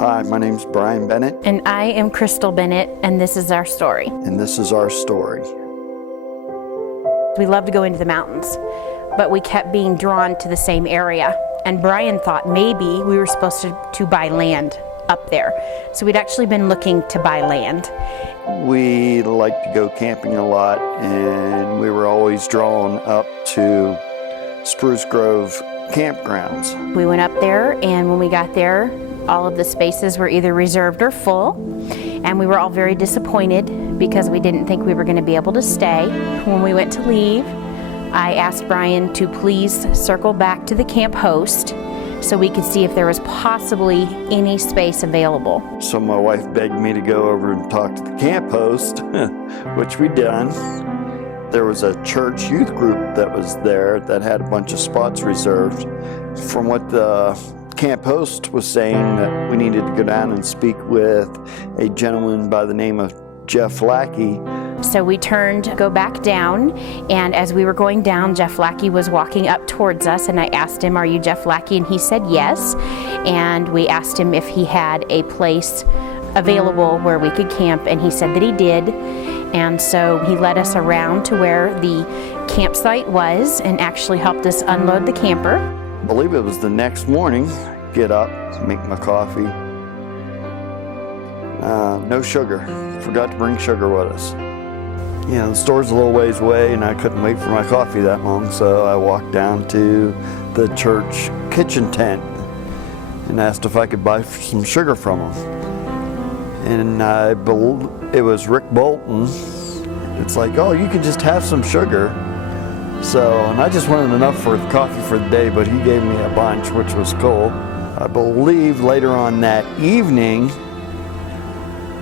Hi, my name's Brian Bennett. And I am Crystal Bennett, and this is our story. And this is our story. We love to go into the mountains, but we kept being drawn to the same area. And Brian thought maybe we were supposed to buy land up there. So we'd actually been looking to buy land. We like to go camping a lot, and we were always drawn up to Spruce Grove campgrounds. We went up there, and when we got there, all of the spaces were either reserved or full, and we were all very disappointed because we didn't think we were going to be able to stay. When we went to leave, I asked Brian to please circle back to the camp host so we could see if there was possibly any space available. So my wife begged me to go over and talk to the camp host, which we done. There was a church youth group that was there that had a bunch of spots reserved. From what the camp host was saying, that we needed to go down and speak with a gentleman by the name of Jeff Lackey. So we turned to go back down, and as we were going down, Jeff Lackey was walking up towards us, and I asked him, "Are you Jeff Lackey?" And he said yes. And we asked him if he had a place available where we could camp, and he said that he did. And so he led us around to where the campsite was and actually helped us unload the camper. I believe it was the next morning, get up, make my coffee. No sugar. Forgot to bring sugar with us. You know, the store's a little ways away, and I couldn't wait for my coffee that long, so I walked down to the church kitchen tent and asked if I could buy some sugar from them. And it was Rick Bolton. It's like, oh, you can just have some sugar. So, and I just wanted enough for the coffee for the day, but he gave me a bunch, which was cool. I believe later on that evening,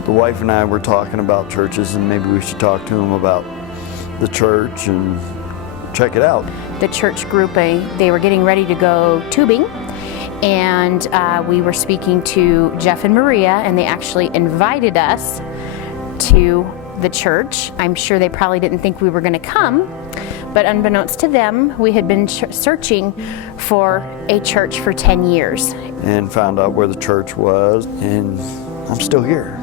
the wife and I were talking about churches, and maybe we should talk to him about the church and check it out. The church group, they were getting ready to go tubing, and we were speaking to Jeff and Maria, and they actually invited us to the church. I'm sure they probably didn't think we were going to come, but unbeknownst to them, we had been searching for a church for 10 years. And found out where the church was, and I'm still here.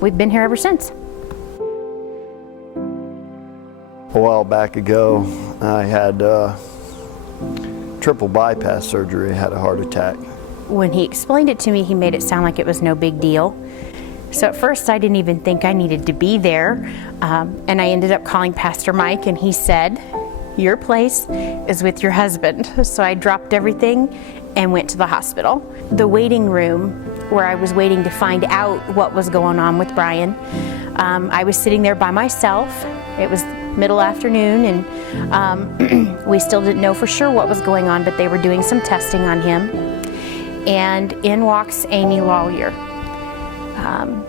We've been here ever since. A while back ago, I had triple bypass surgery. I had a heart attack. When he explained it to me, he made it sound like it was no big deal. So at first I didn't even think I needed to be there, and I ended up calling Pastor Mike, and he said, "Your place is with your husband." So I dropped everything and went to the hospital. The waiting room where I was waiting to find out what was going on with Brian, I was sitting there by myself. It was middle afternoon, and we still didn't know for sure what was going on, but they were doing some testing on him. And in walks Amy Lawyer.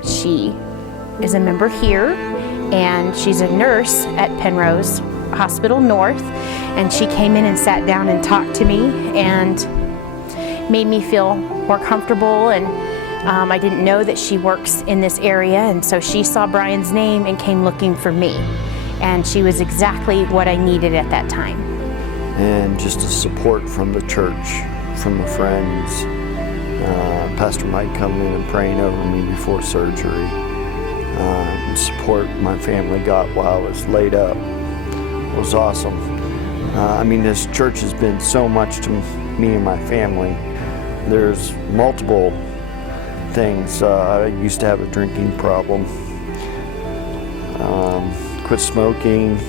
She is a member here, and she's a nurse at Penrose Hospital North, and she came in and sat down and talked to me and made me feel more comfortable, and I didn't know that she works in this area, and so she saw Brian's name and came looking for me, and she was exactly what I needed at that time. And just a support from the church, from the friends, Pastor Mike coming in and praying over me before surgery, support my family got while I was laid up was awesome. I mean, this church has been so much to me and my family. There's multiple things. I used to have a drinking problem. Quit smoking.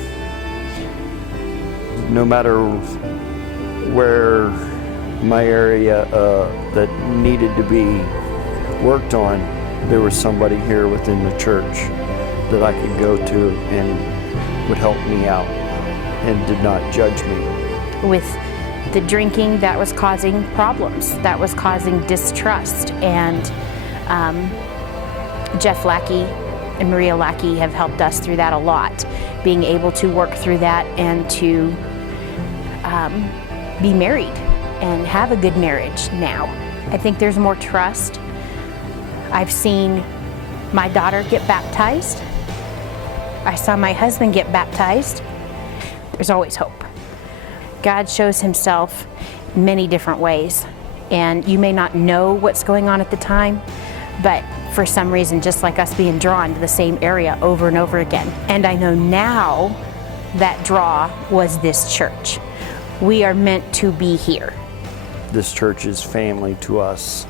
No matter where my area that needed to be worked on, there was somebody here within the church that I could go to and would help me out and did not judge me. With the drinking, that was causing problems, that was causing distrust, and Jeff Lackey and Maria Lackey have helped us through that a lot, being able to work through that and to be married and have a good marriage now. I think there's more trust. I've seen my daughter get baptized. I saw my husband get baptized. There's always hope. God shows himself in many different ways, and you may not know what's going on at the time, but for some reason, just like us being drawn to the same area over and over again. And I know now that draw was this church. We are meant to be here. This church is family to us.